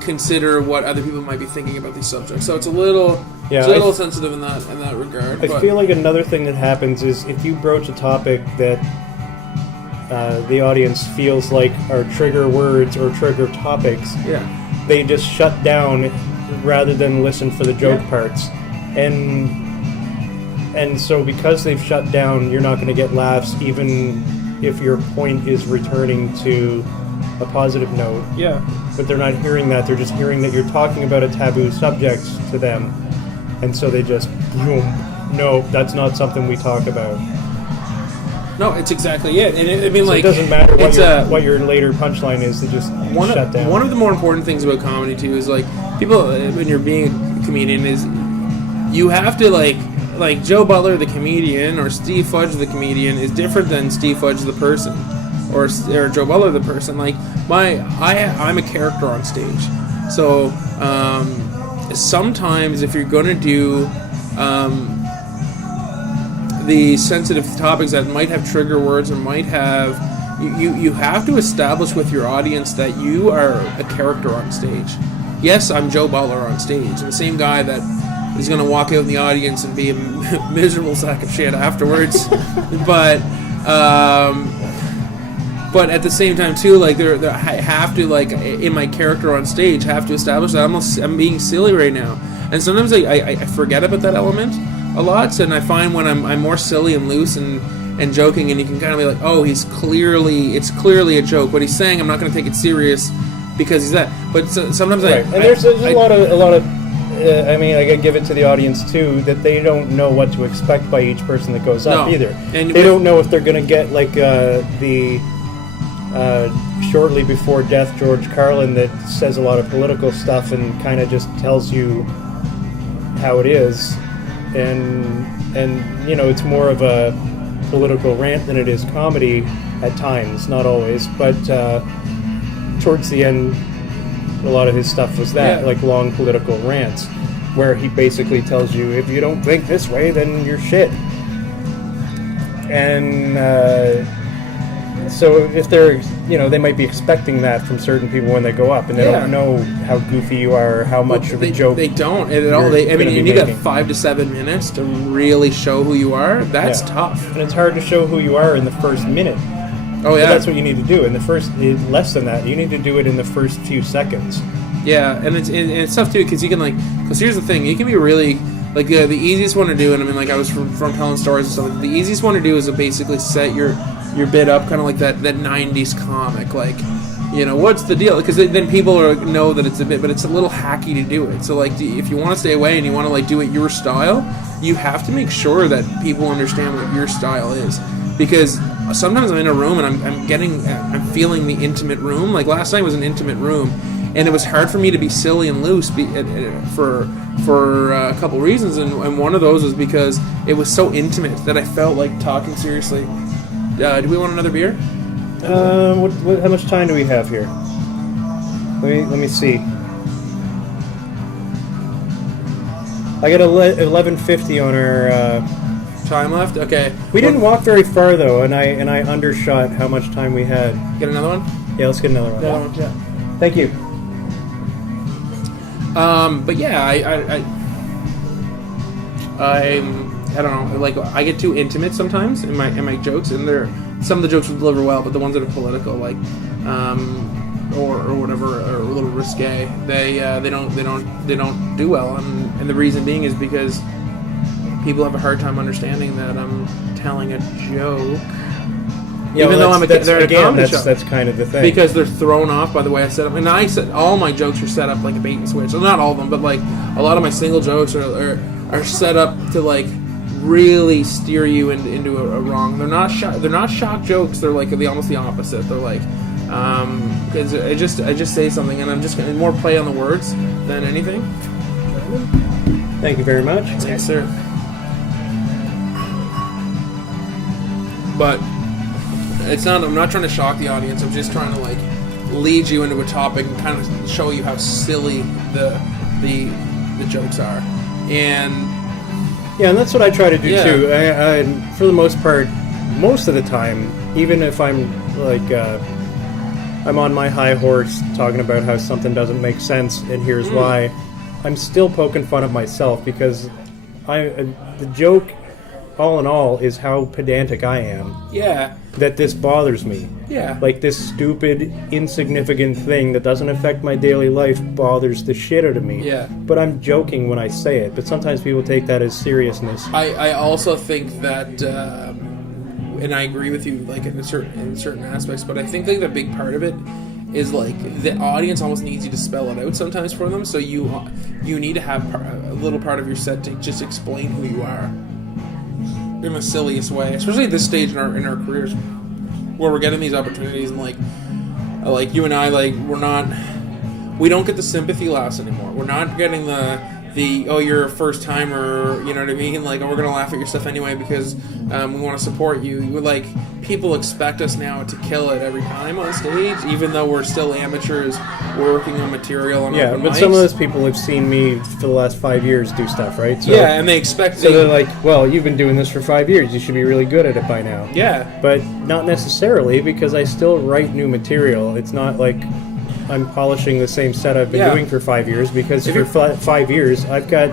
consider what other people might be thinking about these subjects. So it's a little sensitive in that regard. I feel like another thing that happens is if you broach a topic that the audience feels like are trigger words or trigger topics, they just shut down rather than listen for the joke parts, and so because they've shut down, you're not going to get laughs even if your point is returning to a positive note. Yeah, but they're not hearing that. They're just hearing that you're talking about a taboo subject to them, and so they just no, that's not something we talk about. No, it's exactly it. And I mean, so like, it doesn't matter what your later punchline is. They just shut down. One of the more important things about comedy too is like people when you're being a comedian is you have to like Joe Butler the comedian or Steve Fudge the comedian is different than Steve Fudge the person. or Joe Butler the person. Like I'm a character on stage, so sometimes if you're going to do the sensitive topics that might have trigger words or might have, you have to establish with your audience that you are a character on stage. Yes, I'm Joe Butler on stage. I'm the same guy that is going to walk out in the audience and be a miserable sack of shit afterwards. but at the same time too, like I have to, like, in my character on stage, have to establish that I'm being silly right now. And sometimes I forget about that element a lot, and I find when I'm more silly and loose and joking, and you can kind of be like, oh, it's clearly a joke. What he's saying, I'm not going to take it serious because he's that. But sometimes right. And there's a lot of. I mean, I gotta give it to the audience too, that they don't know what to expect by each person that goes up either. And they don't know if they're going to get like the shortly before death George Carlin that says a lot of political stuff and kind of just tells you how it is, and you know, it's more of a political rant than it is comedy at times, not always, but towards the end a lot of his stuff was that, like long political rants, where he basically tells you, if you don't think this way, then you're shit. And so if they're, you know, they might be expecting that from certain people when they go up, and they don't know how goofy you are, or how much of a joke. They don't at all. I mean, you need that 5 to 7 minutes to really show who you are. That's tough. And it's hard to show who you are in the first minute. Oh yeah, but that's what you need to do in the first. Less than that, you need to do it in the first few seconds. Yeah, and it's tough too, because you can because here's the thing, you can be really like the easiest one to do, and I mean, like, I was from telling stories and stuff. The easiest one to do is to basically set your bit up kind of like that 90s comic, like, you know, what's the deal? Because then people know that it's a bit, but it's a little hacky to do it. So like, if you want to stay away and you want to like do it your style, you have to make sure that people understand what your style is, because sometimes I'm in a room and I'm feeling the intimate room. Like last night was an intimate room, and it was hard for me to be silly and loose for a couple reasons, and one of those was because it was so intimate that I felt like talking seriously. Do we want another beer? How much time do we have here? Let me see. I got 11:50 on our time left. Okay. We didn't walk very far though, and I undershot how much time we had. Get another one? Yeah, let's get another one. Yeah. Thank you. But yeah, I don't know. Like, I get too intimate sometimes in my jokes, and some of the jokes will deliver well, but the ones that are political, like, or whatever, are a little risque. They don't do well, and the reason being is because people have a hard time understanding that I'm telling a joke. Yeah, even though they're a comedy show. That's kind of the thing. Because they're thrown off by the way I set up. And I said all my jokes are set up like a bait and switch. Well, not all of them, but like a lot of my single jokes are set up to like really steer you into a wrong. They're not shock jokes. They're like almost the opposite. They're like because I just say something and I'm just gonna more play on the words than anything. Thank you very much. Yes, sir. But it's not. I'm not trying to shock the audience. I'm just trying to like lead you into a topic and kind of show you how silly the jokes are. And yeah, and that's what I try to do too. I for the most part, most of the time, even if I'm like I'm on my high horse talking about how something doesn't make sense and here's why, I'm still poking fun of myself, because the joke, all in all, is how pedantic I am. Yeah. That this bothers me. Yeah. Like, this stupid, insignificant thing that doesn't affect my daily life bothers the shit out of me. Yeah. But I'm joking when I say it. But sometimes people take that as seriousness. I also think that, and I agree with you, like, in certain aspects, but I think like the big part of it is like the audience almost needs you to spell it out sometimes for them. So you need to have a little part of your set to just explain who you are in the silliest way, especially at this stage in our careers, where we're getting these opportunities, and like you and I, like we don't get the sympathy laughs anymore. We're not getting the you're a first timer, you know what I mean? Like, oh, we're gonna laugh at your stuff anyway because we want to support you. We're like, people expect us now to kill it every time on stage, even though we're still amateurs working on material on open but mics. some of those people have seen me for the last 5 years do stuff, right? So, yeah, and they expect. So they're like, well, you've been doing this for 5 years. You should be really good at it by now. Yeah, but not necessarily, because I still write new material. It's not like I'm polishing the same set I've been doing for 5 years, because for 5 years I've got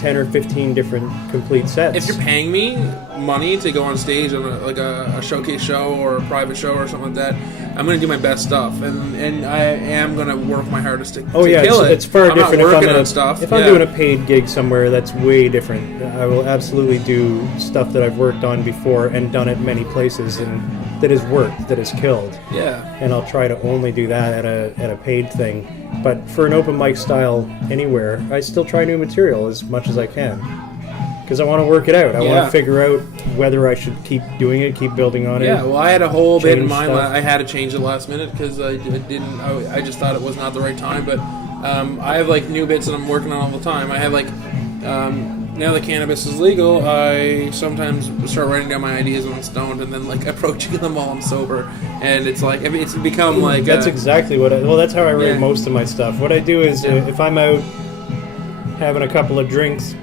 10 or 15 different complete sets. If you're paying me money to go on stage on a showcase show or a private show or something like that, I'm going to do my best stuff, and I am going to work my hardest to kill it. It's far different if I'm doing a paid gig somewhere. That's way different. I will absolutely do stuff that I've worked on before and done at many places, and that has worked, that has killed. Yeah. And I'll try to only do that at a paid thing. But for an open mic style anywhere, I still try new material as much as I can, because I want to work it out. I want to figure out whether I should keep doing it, keep building on it. Yeah, well, I had a whole bit in mind. Stuff. I had to change it last minute because I just thought it was not the right time. But I have like new bits that I'm working on all the time. I have like now that cannabis is legal, I sometimes start writing down my ideas when I'm stoned, and then like approaching them while I'm sober. And it's like it's become like that's exactly what. That's how I write most of my stuff. What I do is if I'm out having a couple of drinks,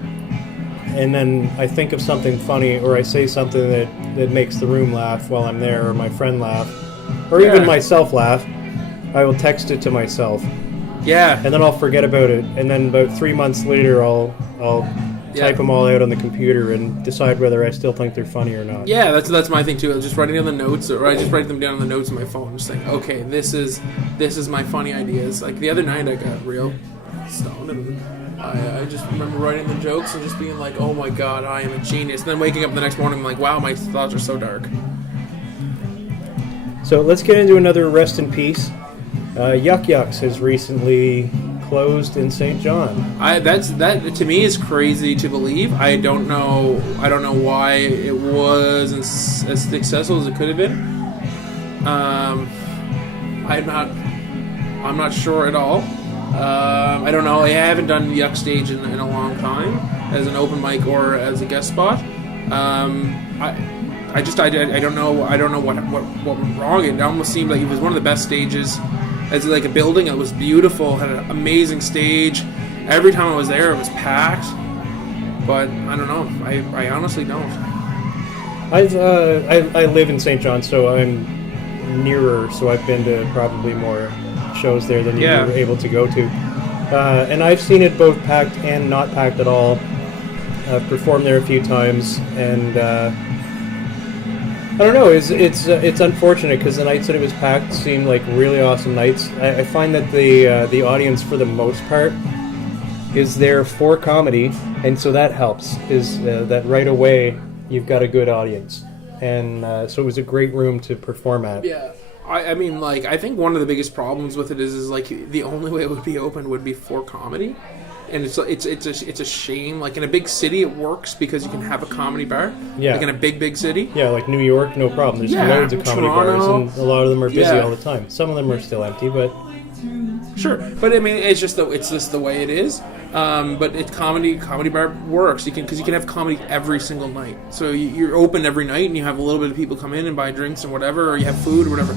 and then I think of something funny, or I say something that makes the room laugh while I'm there, or my friend laugh, or even myself laugh, I will text it to myself. Yeah. And then I'll forget about it, and then about 3 months later, I'll type them all out on the computer and decide whether I still think they're funny or not. Yeah, that's my thing too. I'm just writing down the notes, or I just write them down on the notes on my phone, just saying, okay, this is my funny ideas. Like the other night, I got real stoned, and I just remember writing the jokes and just being like, oh my god, I am a genius. And then waking up the next morning, I'm like, wow, my thoughts are so dark. So let's get into another rest in peace. Yuck Yucks has recently closed in St. John. That to me is crazy to believe. I don't know why it wasn't as successful as it could have been. I'm not sure at all. I don't know. I haven't done the Yuck stage in a long time as an open mic or as a guest spot. I don't know. I don't know what went wrong. It almost seemed like it was one of the best stages. It's like a building. It was beautiful. Had an amazing stage. Every time I was there, it was packed. But I don't know. I honestly don't. I live in St. John, so I'm nearer. So I've been to probably more shows there than you were able to go to. And I've seen it both packed and not packed at all. I've performed there a few times, and I don't know. It's unfortunate because the nights that it was packed seemed like really awesome nights. I find that the audience for the most part is there for comedy, and so that helps. Is that right away you've got a good audience, and so it was a great room to perform at. Yeah. I mean, like, I think one of the biggest problems with it is like the only way it would be open would be for comedy, and it's a shame. Like in a big city, it works because you can have a comedy bar. Yeah. Like in a big city. Yeah, like New York, no problem. There's loads of comedy bars, and a lot of them are busy all the time. Some of them are still empty, but sure. But I mean, it's just the way it is. But it's comedy bar works. Because you can have comedy every single night. So you're open every night, and you have a little bit of people come in and buy drinks and whatever, or you have food or whatever.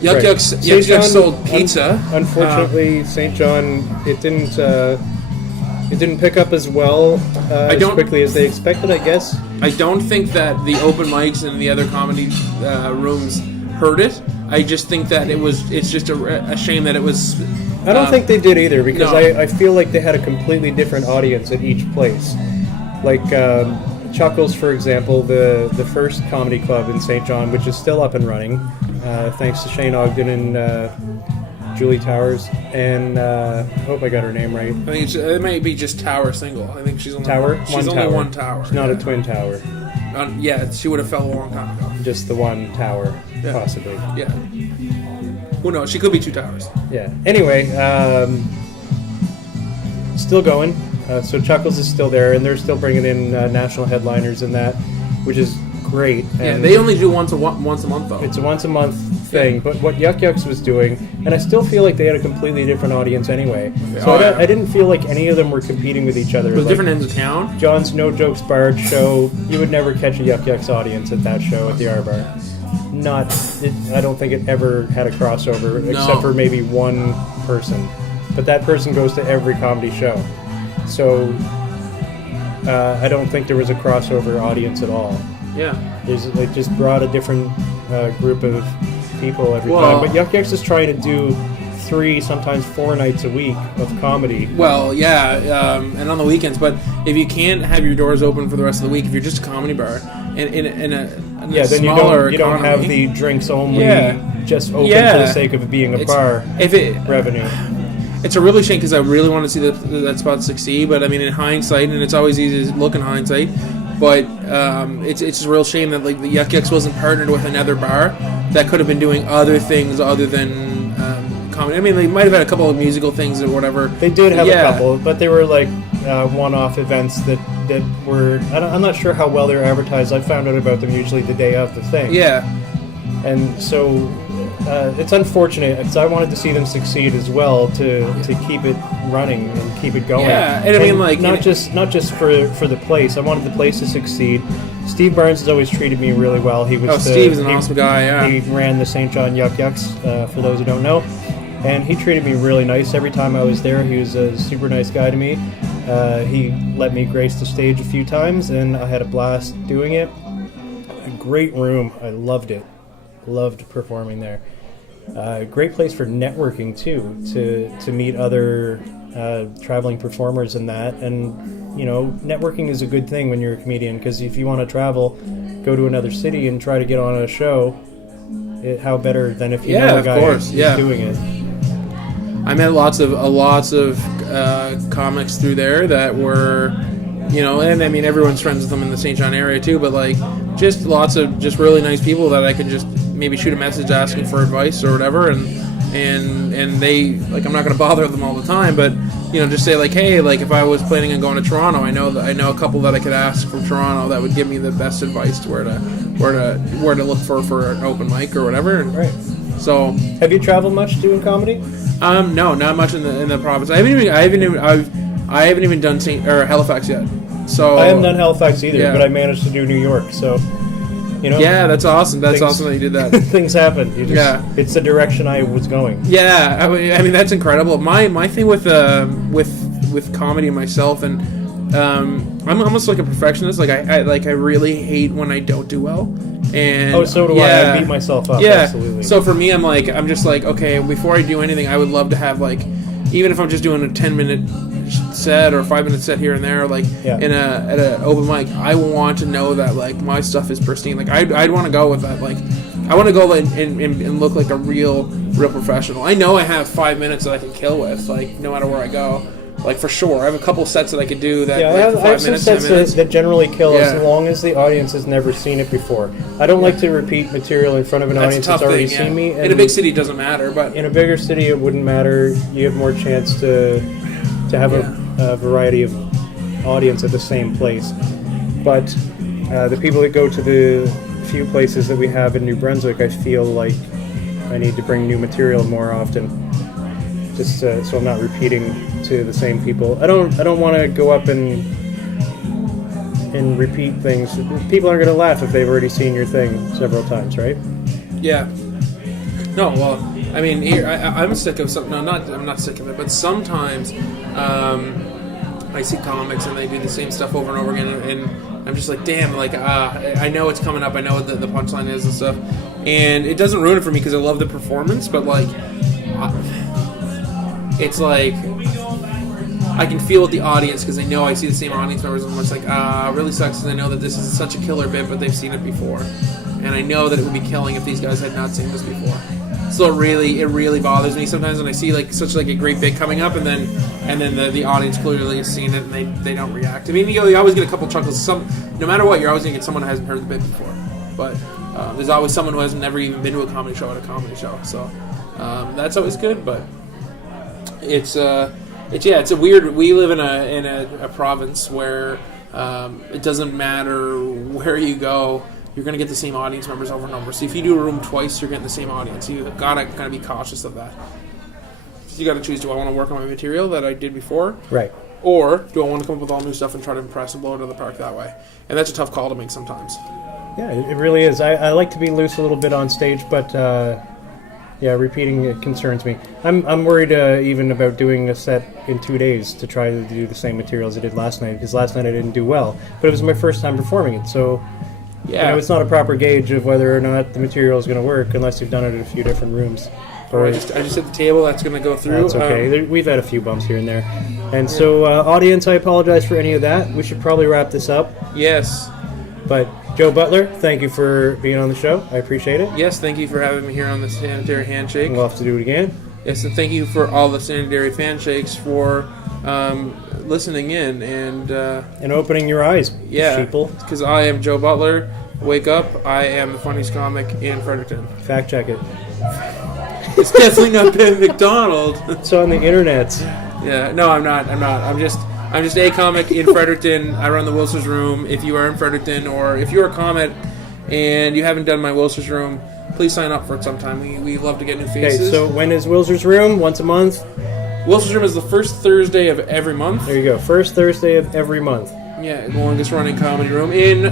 Yuck Yucks sold pizza. Unfortunately, St. John, it didn't pick up as well as quickly as they expected, I guess. I don't think that the open mics and the other comedy rooms hurt it. I just think that it's just a shame that it was. I don't think they did either, because I feel like they had a completely different audience at each place. Like Chuckles, for example, the first comedy club in St. John, which is still up and running, thanks to Shane Ogden and Julie Towers, and I hope I got her name right. I think it might be just Tower single. I think she's only Tower. She's only one tower. She's not a twin tower. She would have fell a long time ago. Just the one tower, possibly. Yeah. Who knows? She could be two towers. Yeah. Anyway, still going. So Chuckles is still there, and they're still bringing in national headliners and that, which is great. And they only do once a month though. It's a once a month thing. But what Yuck Yucks was doing, and I still feel like they had a completely different audience anyway. So I didn't feel like any of them were competing with each other. It was different ends of town. John's No Jokes Barred show, you would never catch a Yuck Yucks audience at that show at the R Bar. I don't think it ever had a crossover, except for maybe one person. But that person goes to every comedy show. So I don't think there was a crossover audience at all. Yeah. They just brought a different group of people every time. But Yuck Yucks is trying to do 3, sometimes 4 nights a week of comedy. Well, yeah, and on the weekends. But if you can't have your doors open for the rest of the week, if you're just a comedy bar, in a then smaller you don't have the drinks only, just open for the sake of it being a bar revenue. It's a really shame because I really want to see that spot succeed. But I mean, in hindsight, and it's always easy to look in hindsight, but it's just a real shame that like the Yuck Yucks wasn't partnered with another bar that could have been doing other things other than comedy. I mean, they might have had a couple of musical things or whatever. They did have a couple, but they were like one-off events that were. I'm not sure how well they were advertised. I found out about them usually the day of the thing. Yeah, and so. It's unfortunate because I wanted to see them succeed as well to keep it running and keep it going. Yeah, and I mean, like not just for the place. I wanted the place to succeed. Steve Barnes has always treated me really well. Steve's an awesome guy. Yeah, he ran the St. John Yuck Yucks for those who don't know, and he treated me really nice every time I was there. He was a super nice guy to me. He let me grace the stage a few times, and I had a blast doing it. A great room. I loved it. Loved performing there. Great place for networking too, to meet other traveling performers and that. And networking is a good thing when you're a comedian, because if you want to travel, go to another city and try to get on a show. How better than if you know a guy who's doing it. I met lots of comics through there that were, and I mean everyone's friends with them in the St. John area too, but like just lots of just really nice people that I could just maybe shoot a message asking for advice or whatever, and they, like, I'm not going to bother them all the time, but just say like, hey, like if I was planning on going to Toronto, I know a couple that I could ask from Toronto that would give me the best advice to where to look for an open mic or whatever. Right. So, have you traveled much doing comedy? No, not much in the province. I haven't even done Halifax yet. So I haven't done Halifax either, but I managed to do New York. So, yeah, that's awesome. That's awesome that you did that. Things happen. It's the direction I was going. Yeah, I mean that's incredible. My thing with comedy myself, and I'm almost like a perfectionist. Like I really hate when I don't do well. And so do I. I beat myself up. Yeah. Absolutely. So for me, I'm just like, okay, before I do anything, I would love to have, like, even if I'm just doing a 10-minute set or a 5-minute set here and there, like at an open mic, I want to know that like my stuff is pristine. Like I'd want to go with that. Like I want to go and look like a real professional. I know I have 5 minutes that I can kill with, like, no matter where I go. Like, for sure. I have a couple sets that I could do that, I for 5 minutes, 10 minutes. That generally kill as long as the audience has never seen it before. I don't like to repeat material in front of an audience that's already seen me. In a big city, it doesn't matter. But in a bigger city, it wouldn't matter. You have more chance to have a variety of audience at the same place. But the people that go to the few places that we have in New Brunswick, I feel like I need to bring new material more often. Just so I'm not repeating to the same people. I don't want to go up and repeat things. People aren't going to laugh if they've already seen your thing several times, right? Yeah. No, well, I mean, here I'm sick of something. No, I'm not sick of it, but sometimes I see comics and they do the same stuff over and over again, and I'm just like, damn, like I know it's coming up. I know what the punchline is and stuff, and it doesn't ruin it for me because I love the performance, but like. It's like I can feel with the audience because I know I see the same audience members, and it's like, it really sucks because I know that this is such a killer bit, but they've seen it before, and I know that it would be killing if these guys had not seen this before. So it really bothers me sometimes when I see like such like a great bit coming up, and then the audience clearly has seen it and they don't react. I mean, you always get a couple chuckles. No matter what, you're always gonna get someone who hasn't heard the bit before, but there's always someone who has never even been to a comedy show at a comedy show. So that's always good, but. It's a weird. We live in a province where it doesn't matter where you go. you're going to get the same audience members over and over. So if you do a room twice, you're getting the same audience. You gotta kind of be cautious of that. So you got to choose: do I want to work on my material that I did before, Right. or do I want to come up with all new stuff and try to impress and blow it out of the park that way? And that's a tough call to make sometimes. Yeah, it really is. I like to be loose a little bit on stage, but repeating it concerns me. I'm worried even about doing a set in 2 days to try to do the same material as I did last night, because last night I didn't do well. But it was my first time performing it, so it's not a proper gauge of whether or not the material is going to work unless you've done it in a few different rooms. I just hit the table. That's going to go through. That's okay. We've had a few bumps here and there. And so, audience, I apologize for any of that. We should probably wrap this up. Yes. But Joe Butler, thank you for being on the show. I appreciate it. Yes, thank you for having me here on the Sanitary Handshake. We'll have to do it again. Yes, and thank you for all the Sanitary Handshakes for listening in and opening your eyes, sheeple. Because I am Joe Butler. Wake up. I am the funniest comic in Fredericton. Fact check it. It's definitely not Ben McDonald. It's on the internet. Yeah, no, I'm not. I'm just a comic in Fredericton. I run the Wilser's Room. If you are in Fredericton, or if you're a comic and you haven't done my Wilser's Room, please sign up for it sometime. We love to get new faces. Okay, so when is Wilser's Room? Once a month? Wilser's Room is the first Thursday of every month. There you go. First Thursday of every month. Yeah, the longest running comedy room in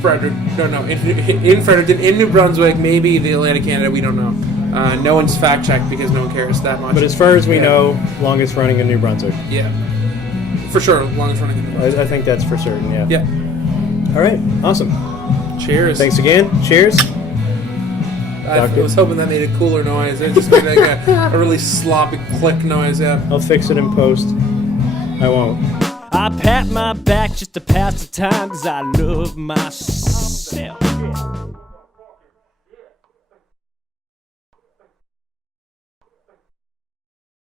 Fredericton. No, in Fredericton, in New Brunswick, maybe the Atlantic Canada. We don't know. No one's fact checked because no one cares that much. But as far as we know, longest running in New Brunswick. Yeah, for sure, longest running in New Brunswick. I think that's for certain. Yeah. Yeah. All right. Awesome. Cheers. Thanks again. Cheers. I was hoping that made a cooler noise. It just made like a really sloppy click noise. Yeah. I'll fix it in post. I won't. I pat my back just to pass the time, 'cause I love myself.